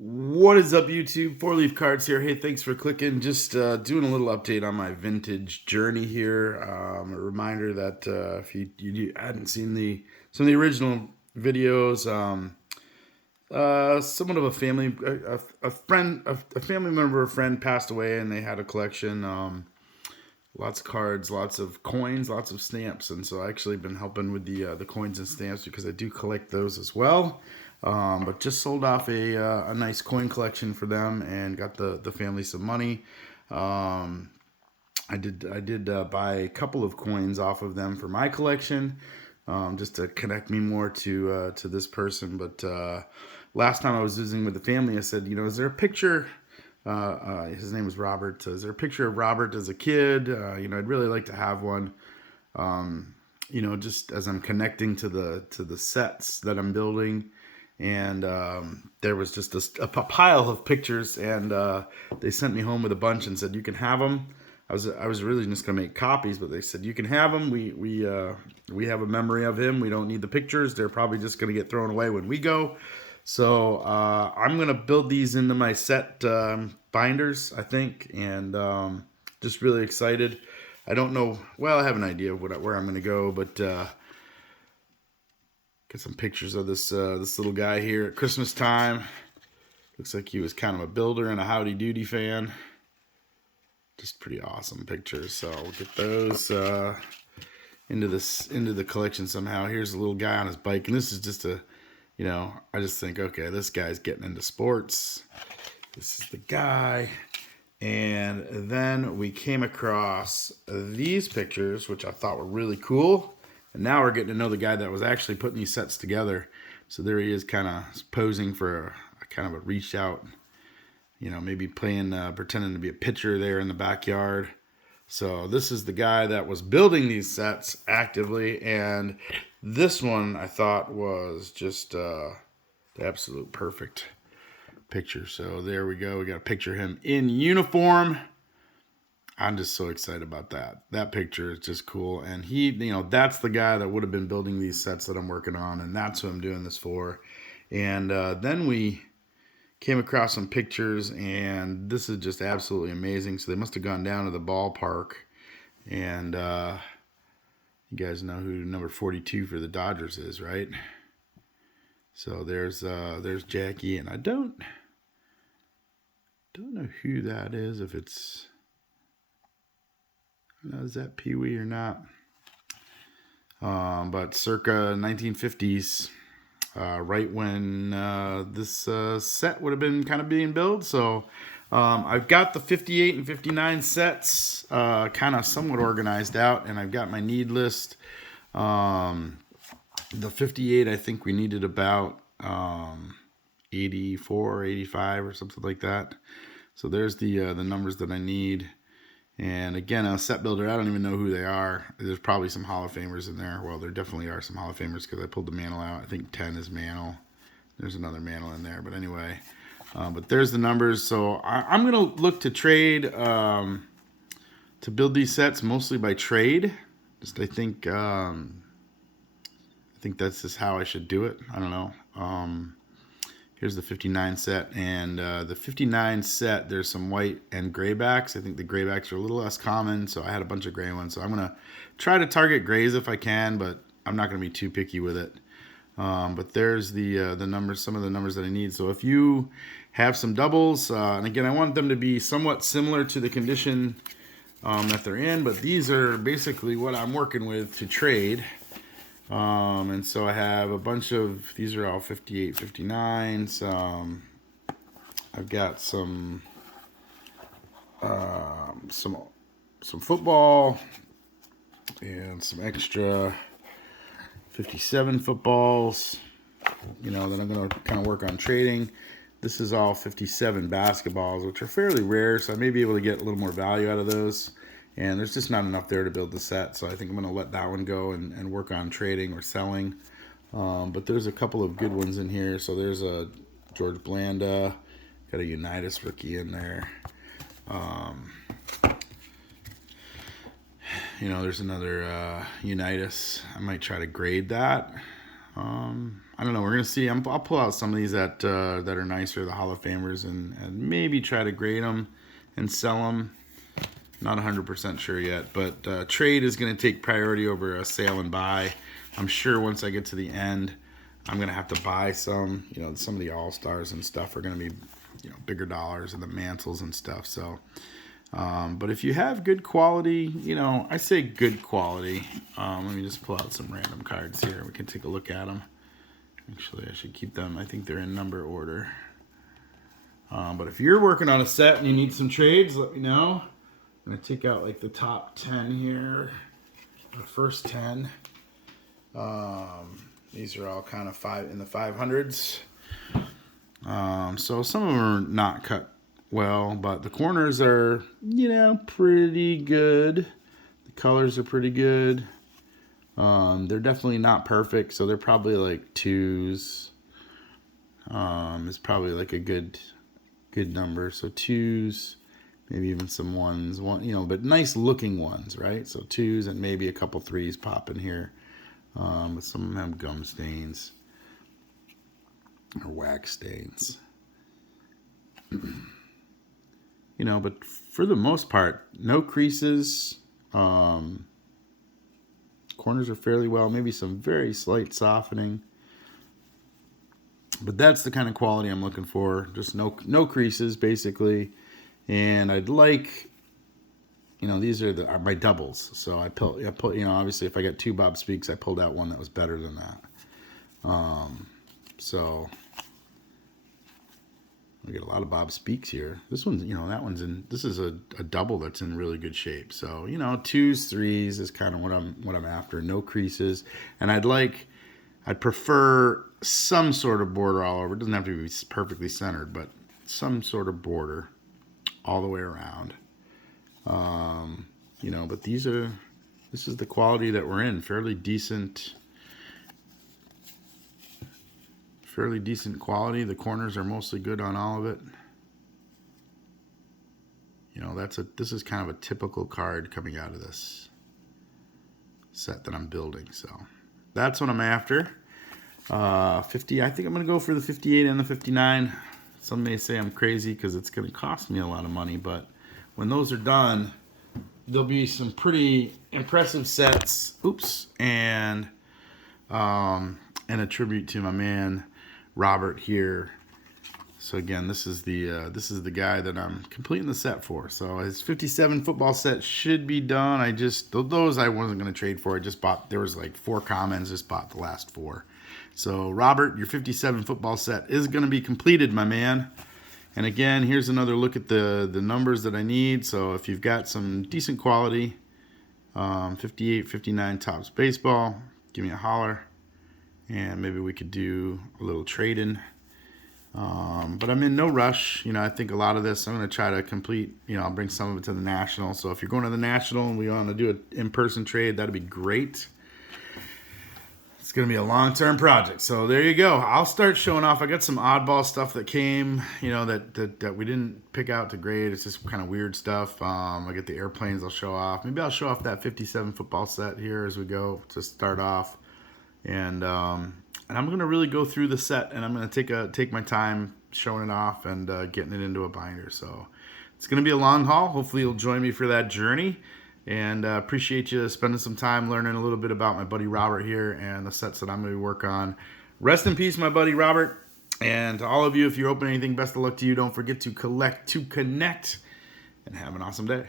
What is up, YouTube? Four Leaf Cards here. Hey, thanks for clicking. Just doing a little update on my vintage journey here. A reminder that if you hadn't seen some of the original videos, somewhat of a family, a friend, a family member, a friend passed away, and they had a collection. Lots of cards, lots of coins, lots of stamps, and so I actually been helping with the coins and stamps because I do collect those as well. But just sold off a nice coin collection for them and got the family some money. Um, I did buy a couple of coins off of them for my collection, just to connect me more to this person. But last time I was visiting with the family, I said, is there a picture? His name was Robert. Is there a picture of Robert as a kid? I'd really like to have one. Just as I'm connecting to the sets that I'm building, and there was just a pile of pictures, and they sent me home with a bunch and said you can have them. I was really just gonna make copies, but they said you can have them. We have a memory of him. We don't need the pictures. They're probably just gonna get thrown away when we go. So I'm gonna build these into my set binders, I think, and just really excited. I don't know. Well, I have an idea of where I'm gonna go, but get some pictures of this little guy here at Christmas time. Looks like he was kind of a builder and a Howdy Doody fan. Just pretty awesome pictures. So we'll get those into the collection somehow. Here's a little guy on his bike, and this is just I just think, okay, this guy's getting into sports. This is the guy. And then we came across these pictures, which I thought were really cool. And now we're getting to know the guy that was actually putting these sets together. So there he is, kind of posing for a kind of a reach out, maybe playing, pretending to be a pitcher there in the backyard. So this is the guy that was building these sets actively, and this one I thought was just the absolute perfect picture. So there we go. We got a picture of him in uniform. I'm just so excited about that. That picture is just cool. And he, that's the guy that would have been building these sets that I'm working on, and that's who I'm doing this for. And then we came across some pictures, and this is just absolutely amazing. So they must have gone down to the ballpark, and you guys know who number 42 for the Dodgers is, right? So there's Jackie, and I don't know who that is. If it's, is that Pee Wee or not? But circa 1950s. Right when this set would have been kind of being built. So I've got the 58 and 59 sets kind of somewhat organized out, and I've got my need list. The 58, I think we needed about 84, 85 or something like that. So there's the numbers that I need. And again, a set builder, I don't even know who they are. There's probably some Hall of Famers in there. Well, there definitely are some Hall of Famers because I pulled the Mantle out. I think 10 is Mantle. There's another Mantle in there. But anyway, but there's the numbers. So I'm going to look to trade, to build these sets mostly by trade. I think that's just how I should do it. I don't know. Here's the 59 set, and the 59 set, there's some white and graybacks. I think the graybacks are a little less common, so I had a bunch of gray ones. So I'm going to try to target grays if I can, but I'm not going to be too picky with it. But there's the numbers, some of the numbers that I need. So if you have some doubles, and again, I want them to be somewhat similar to the condition that they're in, but these are basically what I'm working with to trade. And so I have a bunch of, these are all 58, 59s. I've got some football and some extra 57 footballs, that I'm going to kind of work on trading. This is all 57 basketballs, which are fairly rare, so I may be able to get a little more value out of those. And there's just not enough there to build the set, so I think I'm going to let that one go and work on trading or selling. But there's a couple of good ones in here. So there's a George Blanda, got a Unitas rookie in there. There's another Unitas. I might try to grade that. I don't know. We're gonna see. I'll pull out some of these that are nicer, the Hall of Famers, and maybe try to grade them and sell them. Not 100% sure yet, but trade is gonna take priority over a sale and buy. I'm sure once I get to the end, I'm gonna have to buy some. You know, some of the All Stars and stuff are gonna be, you know, bigger dollars, and the mantles and stuff. So, but if you have good quality, you know, I say good quality. Let me just pull out some random cards here. We can take a look at them. Actually, I should keep them. I think they're in number order. But if you're working on a set and you need some trades, let me know. I'm gonna take out like the top 10 here, the first 10. These are all kind of in the 500s. So some of them are not cut well, but the corners are, you know, pretty good. The colors are pretty good. They're definitely not perfect, so they're probably like 2s. It's probably like a good number. So 2s, maybe even some 1s, you know, but nice looking ones, right? So 2s and maybe a couple 3s pop in here. But some of them have gum stains or wax stains. You know, but for the most part, no creases. Corners are fairly well, maybe some very slight softening. But that's the kind of quality I'm looking for. Just no creases, basically. And I'd like, you know, these are my doubles. So I pulled, you know, obviously if I got 2 Bob Speaks, I pulled out one that was better than that. So we get a lot of Bob Speaks here. This one's, you know, that one's in. This is a double that's in really good shape. So, you know, 2s, 3s is kind of what I'm after. No creases, and I'd prefer some sort of border all over. It doesn't have to be perfectly centered, but some sort of border all the way around. You know, but this is the quality that we're in. Fairly decent quality. The corners are mostly good on all of it. You know, this is kind of a typical card coming out of this set that I'm building. So that's what I'm after. 50. I think I'm gonna go for the 58 and the 59. Some may say I'm crazy because it's gonna cost me a lot of money, but when those are done, there'll be some pretty impressive sets. Oops, and a tribute to my man Robert here. So again, this is the guy that I'm completing the set for. So his 57 football set should be done. Those I wasn't going to trade for. I just bought, there was like 4 commons, just bought the last 4. So Robert, your 57 football set is going to be completed, my man. And again, here's another look at the numbers that I need. So if you've got some decent quality, 58, 59 Topps baseball, give me a holler. And maybe we could do a little trading. But I'm in no rush. You know, I think a lot of this I'm going to try to complete. You know, I'll bring some of it to the National. So if you're going to the National and we want to do an in-person trade, that'd be great. It's going to be a long-term project. So there you go. I'll start showing off. I got some oddball stuff that came, you know, that we didn't pick out to grade. It's just kind of weird stuff. I get the airplanes I'll show off. Maybe I'll show off that 57 football set here as we go to start off. And I'm going to really go through the set, and I'm going to take my time showing it off and getting it into a binder. So it's going to be a long haul. Hopefully you'll join me for that journey. And appreciate you spending some time learning a little bit about my buddy Robert here and the sets that I'm going to work on. Rest in peace, my buddy Robert. And to all of you, if you're opening anything, best of luck to you. Don't forget to collect, to connect, and have an awesome day.